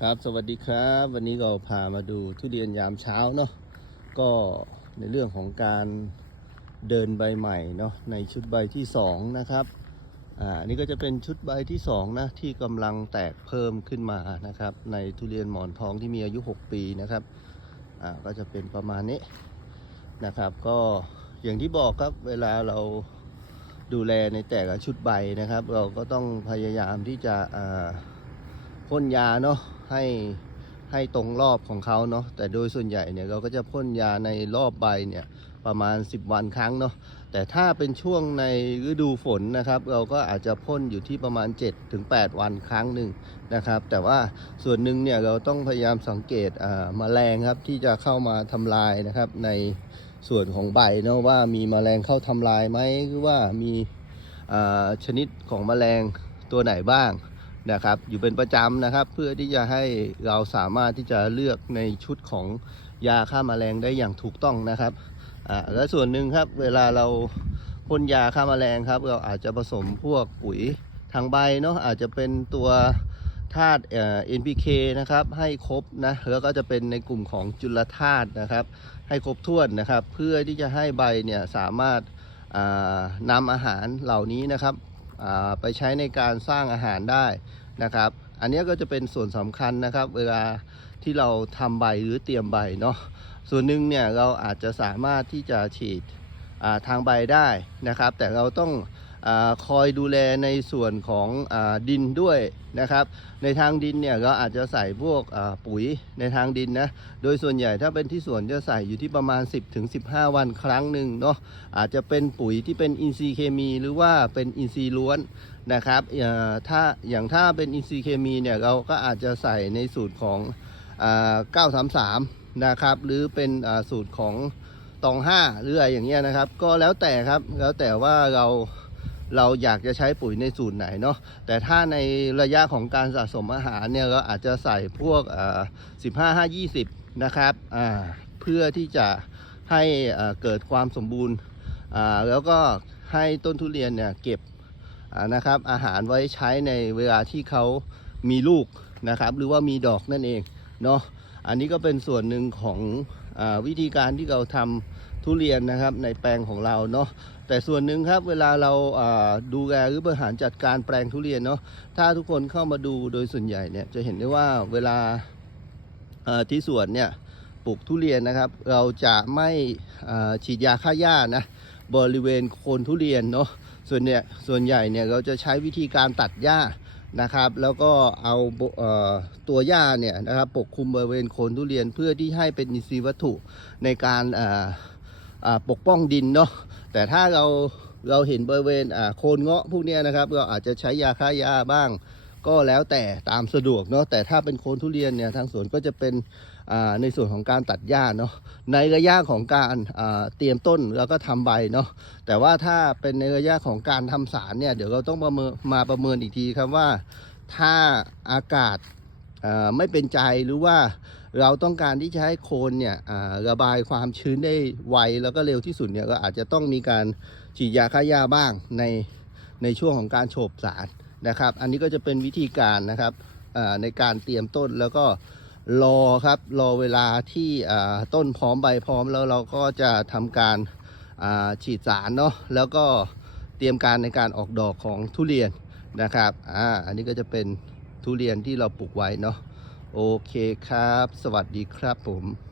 ครับสวัสดีครับ วันนี้เราพามาดูทุเรียนยามเช้าเนาะก็ในเรื่องของการเดินใบใหม่เนาะในชุดใบที่สองนะครับอ่าอันนี้ก็จะเป็นชุดใบที่สองนะที่กำลังแตกเพิ่มขึ้นมานะครับในทุเรียนหมอนทองที่มีอายุ 6 ปีนะครับอ่าก็จะเป็นประมาณนี้นะครับ ก็อย่างที่บอกครับเวลาเราดูแลในแต่ละชุดใบนะครับ เราก็ต้องพยายามที่จะอ่าพ่นยาเนาะ ให้ให้ตรงรอบของเขาเนาะแต่โดยส่วนใหญ่เนี่ยเราก็จะพ่นยาในรอบใบเนี่ยประมาณ 10 วันครั้งเนาะแต่ถ้าเป็นช่วงในฤดูฝนนะครับ เราก็อาจจะพ่นอยู่ที่ประมาณ 7-8 วันครั้งหนึ่งนะครับ แต่ว่าส่วนหนึ่งเนี่ยเราต้องพยายามสังเกตอ่าแมลงครับที่จะเข้ามาทำลายนะครับ ในส่วนของใบเนาะว่ามีแมลงเข้าทำลายไหมหรือว่ามีชนิดของแมลงตัวไหนบ้าง นะครับ อยู่เป็นประจำนะครับ เพื่อที่จะให้เราสามารถที่จะเลือกในชุดของยาฆ่ามาแมลงได้อย่างถูกต้องนะครับอ่าและส่วนหนึ่งครับเวลาเราพ่นยาฆ่ามาแมลงครับ เราอาจจะผสมพวกปุ๋ยทางใบเนาะอาจจะเป็นตัวธาตุเอ่อ NPK นะครับให้ครบนะแล้วก็จะเป็นในกลุ่มของจุลธาตุนะครับ ให้ครบถ้วนนะครับ เพื่อที่จะให้ใบเนี่ยสามารถานำอาหารเหล่านี้นะครับไปใช้ในการสร้างอาหารได้ นะครับ อันนี้ก็จะเป็นส่วนสำคัญนะครับ เวลาที่เราทำใบหรือเตรียมใบเนาะส่วนหนึ่งเนี่ยเราอาจจะสามารถที่จะฉีดทางใบได้นะครับ แต่เราต้อง คอยดูแลในส่วนของอดินด้วยนะครับ ในทางดินเนี่ยเราอาจจะใส่พวกปุ๋ยในทางดินนะ โดยส่วนใหญ่ถ้าเป็นที่สวนจะใส่อยู่ที่ประมาณ 10-15 วันครั้งหนึ่งเนาะ อาจจะเป็นปุ๋ยที่เป็นอินทรีย์เคมีหรือว่าเป็นอินทรีย์ล้วนนะครับถ้าอย่างถ้าเป็นอินทรีย์เคมีเนี่ยเราก็อาจจะใส่ในสูตรของอ่า933 นะครับ หรือเป็นสูตรของตอง5หรืออะไรอย่างเงี้ยนะครับ ก็แล้วแต่ครับ แล้วแต่ว่าเรา เราอยากจะใช้ปุ๋ยในสูตรไหนเนาะแต่ถ้าในระยะของการสะสมอาหารเนี่ยเราอาจจะใส่พวกอ่า15 5 20นะครับอ่าเพื่อที่จะให้เกิดความสมบูรณ์อ่าแล้วก็ให้ต้นทุเรียนเนี่ยเก็บนะครับอาหารไว้ใช้ในเวลาที่เขามีลูกนะครับหรือว่ามีดอกนั่นเองเนาะอันนี้ก็เป็นส่วนหนึ่งของอวิธีการที่เราทำ ทุเรียนนะครับในแปลงของเราเนาะแต่ส่วนหนึ่งครับเวลาเราดูแลหรือบริหารจัดการแปลงทุเรียนเนาะถ้าทุกคนเข้ามาดูโดยส่วนใหญ่เนี่ยจะเห็นได้ว่าเวลาที่สวนเนี่ยปลูกทุเรียนนะครับ เราจะไม่ฉีดยาฆ่าหญ้านะบริเวณโคนทุเรียนเนาะส่วนเนี่ยส่วนใหญ่เนี่ยเราจะใช้วิธีการตัดหญ้านะครับ แล้วก็เอาเออตัวหญ้าเนี่ยนะครับปกคลุมบริเวณโคนทุเรียนเพื่อที่ให้เป็นอินทรีย์วัตถุในการอ ปกป้องดินเนาะแต่ถ้าเราเราเห็นบริเวณโคนเงาะพวกนี้นะครับ เราอาจจะใช้ยาฆ่าหญ้าบ้าง ก็แล้วแต่ตามสะดวกเนาะแต่ถ้าเป็นโคนทุเรียนเนี่ยทางสวนก็จะเป็นในส่วนของการตัดหญ้าเนาะในระยะของการเตรียมต้นแล้วก็ทำใบเนาะแต่ว่าถ้าเป็นในระยะของการทำสารเนี่ยเดี๋ยวเราต้องมินมาประเมินอีกทีครับว่าถ้าอากาศไม่เป็นใจหรือว่า เราต้องการที่จะให้โคนเนี่ยระบายความชื้นได้ไวแล้วก็เร็วที่สุดเนี่ยก็อาจจะต้องมีการฉีดยาฆ่าหญ้าบ้างในในช่วงของการโฉบสารนะครับ อันนี้ก็จะเป็นวิธีการนะครับในการเตรียมต้นแล้วก็รอครับรอเวลาที่ต้นพร้อมใบพร้อมแล้วเราก็จะทำการฉีดสารเนาะแล้วก็เตรียมการในการออกดอกของทุเรียนนะครับอ่าอันนี้ก็จะเป็นทุเรียนที่เราปลูกไว้เนาะ โอเคครับ สวัสดีครับผม